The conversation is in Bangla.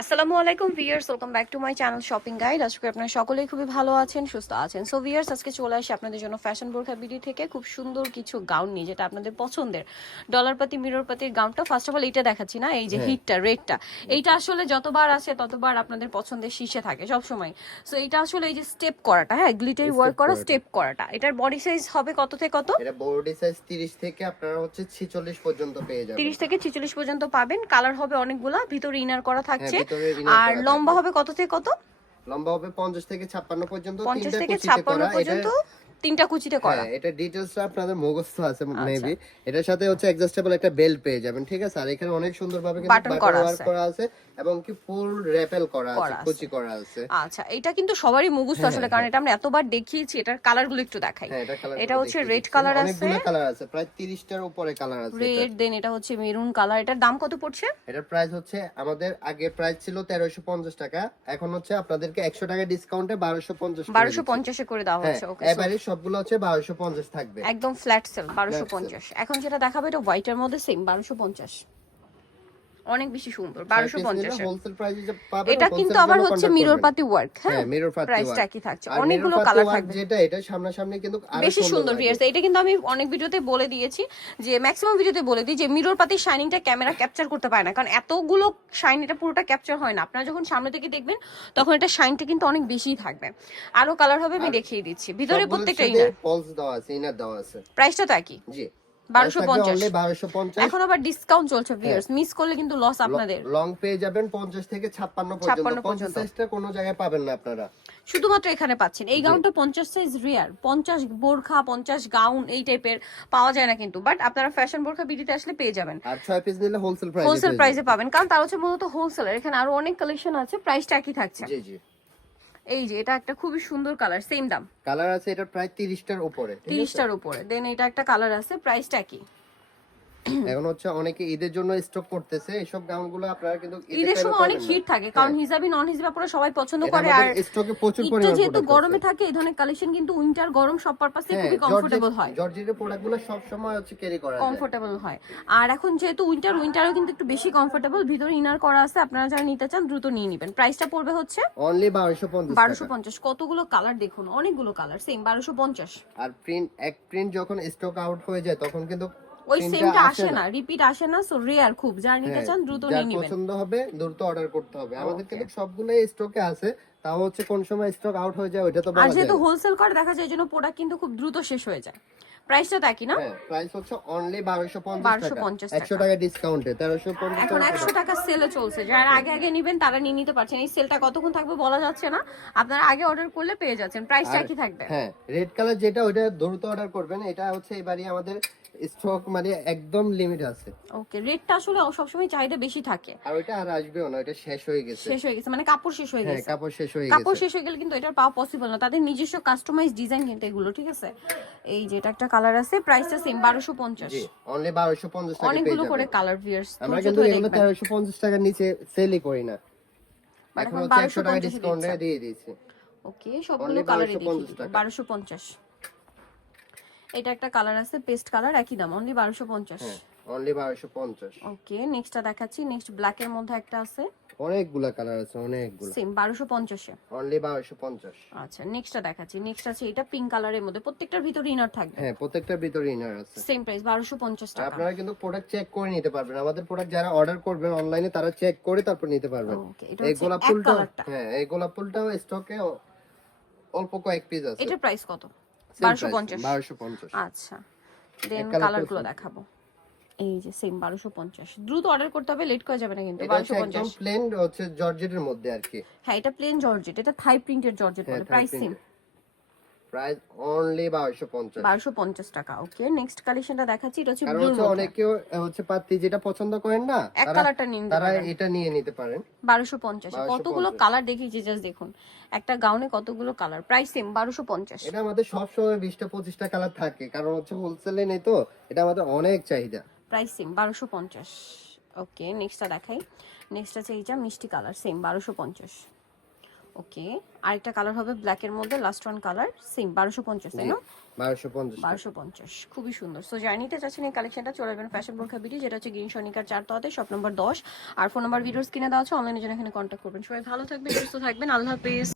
আসসালামু আলাইকুম viewers welcome back to my channel shopping guide. আজকে আপনারা সকলেই খুবই ভালো আছেন সুস্থ আছেন। সো ভিয়ার্স আজকে চলে আসি আপনাদের জন্য ফ্যাশন বোরখা বিডি থেকে। খুব সুন্দর কিছু গাউন নিয়ে যেটা আপনাদের পছন্দের। ডলার পাতি মিরর পাতির গাউনটা ফার্স্ট অফ অল এটা দেখাচ্ছি না এই যে হিটটা রেডটা এইটা আসলে যতবার আসে ততবার আপনাদের পছন্দের শীর্ষে থাকে সব সময় সো এইটা আসলে এই যে স্টেপ করাটা হ্যাঁ গ্লিটারি ওয়ার্ক করা স্টেপ করাটা। এটার বডি সাইজ হবে কত থেকে কত? এটা বডি সাইজ 30 থেকে আপনারা হচ্ছে 46 পর্যন্ত পেয়ে যাবেন। তিরিশ থেকে ছিচল্লিশ পর্যন্ত পাবেন। কালার হবে অনেকগুলা ভিতরে ইনার করা থাকছে। হ্যাঁ, inner আর লম্বা হবে কত থেকে কত? লম্বা হবে 50 থেকে 56 পর্যন্ত পঞ্চাশ থেকে ছাপ্পান্ন পর্যন্ত? তিনটা কুচিতে করা। হ্যাঁ এটা ডিটেইলসটা আপনাদের মুখস্থ আছে আচ্ছা। মেবি এটার সাথে হচ্ছে অ্যাডজাস্টেবল একটা বেল্ট পেয়ে যাবেন ঠিক আছে? আর এখানে অনেক সুন্দরভাবে কিন্তু বাটন করা আছে। এবং কি ফুল র্যাপেল করা আছে কুচি করা আছে। আচ্ছা এটা কিন্তু সবারই মুখস্থ আসলে কারণ এটা আমরা এতবার দেখিয়েছি এটার কালারগুলো একটু দেখাই। হ্যাঁ এটা হচ্ছে রেড কালার আছে অনেকগুলো কালার আছে প্রায় 30 টার উপরে কালার আছে। রেড দেন এটা হচ্ছে মেরুন কালার এটার দাম কত পড়ছে? এটার প্রাইস হচ্ছে আমাদের আগে প্রাইস ছিল 1350 টাকা এখন হচ্ছে আপনাদেরকে 100 টাকা ডিসকাউন্টে 1250 করে বারোশো দিচ্ছি। পঞ্চাশে করে দেওয়া হ্যাঁ হচ্ছে ওকে এবারে সবগুলো হচ্ছে 1250 থাকবে। একদম ফ্ল্যাট সেল বারোশো পঞ্চাশ। এখন যেটা দেখাবো এটা হোয়াইটের মধ্যে সেম বারোশো পঞ্চাশ। অনেক বেশি সুন্দর বারোশো পঞ্চাশের হোলসেল প্রাইসে যে পাবেন এটা কিন্তু আবার হচ্ছে মিরর পাতি ওয়ার্ক হ্যাঁ? হ্যাঁ মিরর পাতি প্রাইসটা একই থাকছে। অনেকগুলো কালার থাকবে। যেটা এটা সামনাসামনি কিন্তু বেশি সুন্দর এটা কিন্তু আমি অনেক ভিডিওতে বলে দিয়েছি যে ম্যাক্সিমাম ভিডিওতে বলে দিই যে মিরর পাতির শাইনিংটা ক্যামেরা ক্যাপচার করতে পারে না। কারণ এতগুলো শাইন এটা পুরোটা ক্যাপচার হয় না। আপনারা যখন সামনে থেকে দেখবেন তখন এটা শাইনটা কিন্তু অনেক বেশিই থাকবে। আরও কালার হবে আমি দেখিয়ে দিচ্ছি। ভিতরে প্রত্যেকটা ইনার পলস দেওয়া আছে ইনার দেওয়া আছে। প্রাইসটা তো একই। জি। 1250 1250 এখন আবার ডিসকাউন্ট চলছে ভিউয়ার্স মিস করলে কিন্তু লস আপনাদের। লং পেয়ে যাবেন 50 থেকে 56 পর্যন্ত। 50 সাইজটা কোনো জায়গায় পাবেন না আপনারা। শুধুমাত্র এখানে পাচ্ছেন। এই গাউনটা পঞ্চাশ সাইজ রিয়ার পঞ্চাশ বোরখা পঞ্চাশ গাউন এই টাইপের পাওয়া যায় না কিন্তু। বাট আপনারা ফ্যাশন বোরখা বিডিতে আসলে পেয়ে যাবেন। আর 6 পিস নিলে হোলসেল প্রাইসে হোলসেল প্রাইসে পাবেন। কারণ তার হচ্ছে মূলত হোলসেলার এখানে আরও অনেক কালেকশন আছে। প্রাইসটা একই থাকছে। জি জি। এই যে এটা একটা খুবই সুন্দর কালার সেম দাম। কালার আছে এটা প্রায় 30 টার উপরে? তিরিশটার উপরে। দেন এটা একটা কালার আছে প্রাইসটা একই এখন হচ্ছে অনেকে ঈদের জন্য স্টক করতেছে এসব গাউনগুলো আপনারা কিন্তু ঈদের সময় অনেক হিট থাকে কারণ হিজাবি নন হিজাবি আপনারা সবাই পছন্দ করে আর স্টকে প্রচুর পরিমাণ যেহেতু গরমে থাকে এই ধরনের কালেকশন কিন্তু উইন্টার গরম সব পারপাসে হ্যাঁ, খুবই কমফোর্টেবল হয়। জর্জেটের প্রোডাক্টগুলো সব সময় হচ্ছে ক্যারি করা যায়। কমফোর্টেবল হয়। আর এখন যেহেতু উইন্টার উইন্টারও কিন্তু একটু বেশি কমফোর্টেবল ভিতরে ইনার করা আছে আপনারা যারা নিতে চান দ্রুত নিয়ে নেবেন। প্রাইসটা পড়বে হচ্ছে অনলি 1250 বারোশো টাকা। পঞ্চাশ। কতগুলো কালার দেখুন অনেকগুলো কালার সেম বারোশো পঞ্চাশ। আর প্রিন্ট এক প্রিন্ট যখন স্টক আউট হয়ে যায় তখন কিন্তু ওই সেমটা আসে না। রিপিট আসে না সো রেয়ার খুব যারা নিতে হ্যাঁ, চান দ্রুত নিয়ে নেবেন। পছন্দ হবে দ্রুত অর্ডার করতে হবে। আমাদের কিন্তু সবগুলোই স্টকে আছে তাও হচ্ছে কোন সময় স্টক আউট হয়ে যায় ওটা তো আর যেহেতু হোলসেল করে দেখা যায় প্রোডাক্ট কিন্তু খুব দ্রুত শেষ হয়ে যায়। প্রাইসটা একই না? হ্যাঁ প্রাইস হচ্ছে অনলি 1250 1250 টাকা। 100 টাকা। ডিসকাউন্টে 1350 এখন টাকা। একশো টাকা সেলে চলছে। যারা আগে আগে নিবেন তারা নিয়ে নিতে পারছেন। এই সেলটা কতক্ষণ থাকবে বলা যাচ্ছে না। আপনারা আগে অর্ডার করলে পেয়ে যাচ্ছেন। প্রাইসটা একই থাকবে। হ্যাঁ রেড কালার যেটা ওটা দ্রুত অর্ডার করবেন। এটা হচ্ছে এবারে আমাদের স্টক মানে একদম লিমিট আছে। ওকে রেটটা আসলে সবসময় চাহিদা বেশি থাকে। আর ওইটা আর আসবেও না ওটা শেষ হয়ে গেছে। শেষ হয়ে গেছে মানে কাপড় শেষ হয়ে হ্যাঁ গেছে। কাপড় শেষ হয়ে গেছে। কাপড় শেষ হয়ে গেলে কিন্তু এটা পাওয়া পসিবল না। তাদের নিজস্ব কাস্টমাইজ ডিজাইন কিন্তু এগুলো ঠিক আছে? এই যে এটা একটা কালার আছে প্রাইসটা সেম বারোশো পঞ্চাশ। জি অনলি 1250 টাকা অনেকগুলো করে কালার ভিয়ার্স আমরা কিন্তু এগুলো 1350 টাকার নিচে সেলই করি না। But এখন এখন হচ্ছে 100 টাকা 1250 ডিসকাউন্টে দিয়ে দিয়েছি। ওকে সবগুলো Only কালারই 1250 দেখি টাকা। বারোশো পঞ্চাশ এটা একটা কালার আছে পেস্ট কালার একই দাম অনলি বারোশো পঞ্চাশ। অনলি 1250 ওকে নেক্সটটা দেখাচ্ছি নেক্সট ব্ল্যাক এর মধ্যে একটা আছে। অনেকগুলা কালার আছে অনেকগুলা। সেম বারোশো পঞ্চাশে অনলি 1250 আচ্ছা নেক্সটটা দেখাচ্ছি নেক্সট আছে এটা পিঙ্ক কালারের মধ্যে প্রত্যেকটার ভিতরে ইনার থাকবে। হ্যাঁ প্রত্যেকটার ভিতরে ইনার আছে। সেম প্রাইস বারোশো পঞ্চাশ আর টাকা। আপনারা কিন্তু প্রোডাক্ট চেক করে নিতে পারবেন। আমাদের প্রোডাক্ট যারা অর্ডার করবেন অনলাইনে তারা চেক করে তারপর নিতে পারবেন। এই গোলাপ ফুলটা হ্যাঁ এই গোলাপ ফুলটাও স্টকে অল্প কয়েক পিস আছে। এটার প্রাইস কত? Same বারোশো পঞ্চাশ। 1250 আচ্ছা। দেন colour কালারগুলো দেখাবো। এই যে সেম বারোশো পঞ্চাশ। দ্রুত অর্ডার করতে হবে লেট করা যাবে না কিন্তু এটা বারোশো হচ্ছে পঞ্চাশ। একদম প্লেন হচ্ছে জর্জেটের মধ্যে আর কি। হ্যাঁ এটা প্লেন জর্জেট। এটা থাই প্রিন্টেড জর্জেট হ্যাঁ, বলে price same print। Price only 1250 বারোশো পঞ্চাশ টাকা ওকে। নেক্সট কালেকশনটা দেখাচ্ছি এটা হচ্ছে হচ্ছে মধ্যে অনেকেও হচ্ছে পাত্তি যেটা পছন্দ করেন না এক কালারটা নিয়ে নিতে তারা এটা নিয়ে নিতে পারেন। 1250 কতগুলো কালার দেখিয়েছি জাস্ট দেখুন। একটা গাউনে কতগুলো কালার প্রাইস সেম বারোশো পঞ্চাশ। এটা আমাদের সব সময় 20টা 25টা কালার থাকে কারণ হচ্ছে হোলসেলে নেই তো এটা আমাদের অনেক চাহিদা। প্রাইস সেম বারোশো পঞ্চাশ। ওকে নেক্সটটা দেখাই। নেক্সট আছে এইটা মিষ্টি কালার সেম বারোশো পঞ্চাশ। ওকে আরেকটা কালার হবে ব্ল্যাক এর মধ্যে লাস্ট ওয়ান কালার সেম বারোশো পঞ্চাশ তাই না? বারোশো পঞ্চাশ বারোশো পঞ্চাশ খুবই সুন্দর। সো জার্নিতে চাচ্ছেন এই কালেকশনটা চলে যাবেন ফ্যাশন বোরখা বিডি যেটা হচ্ছে গ্রিন সনিকার চার তলাতে শপ নম্বর দশ। আর ফোন নাম্বার ভিডিওস কিনে দেওয়া আছে অনলাইনে জন্য এখানে কন্ট্যাক্ট করবেন। সবাই ভালো থাকবেন সুস্থ থাকবেন আল্লাহ হাফেজ।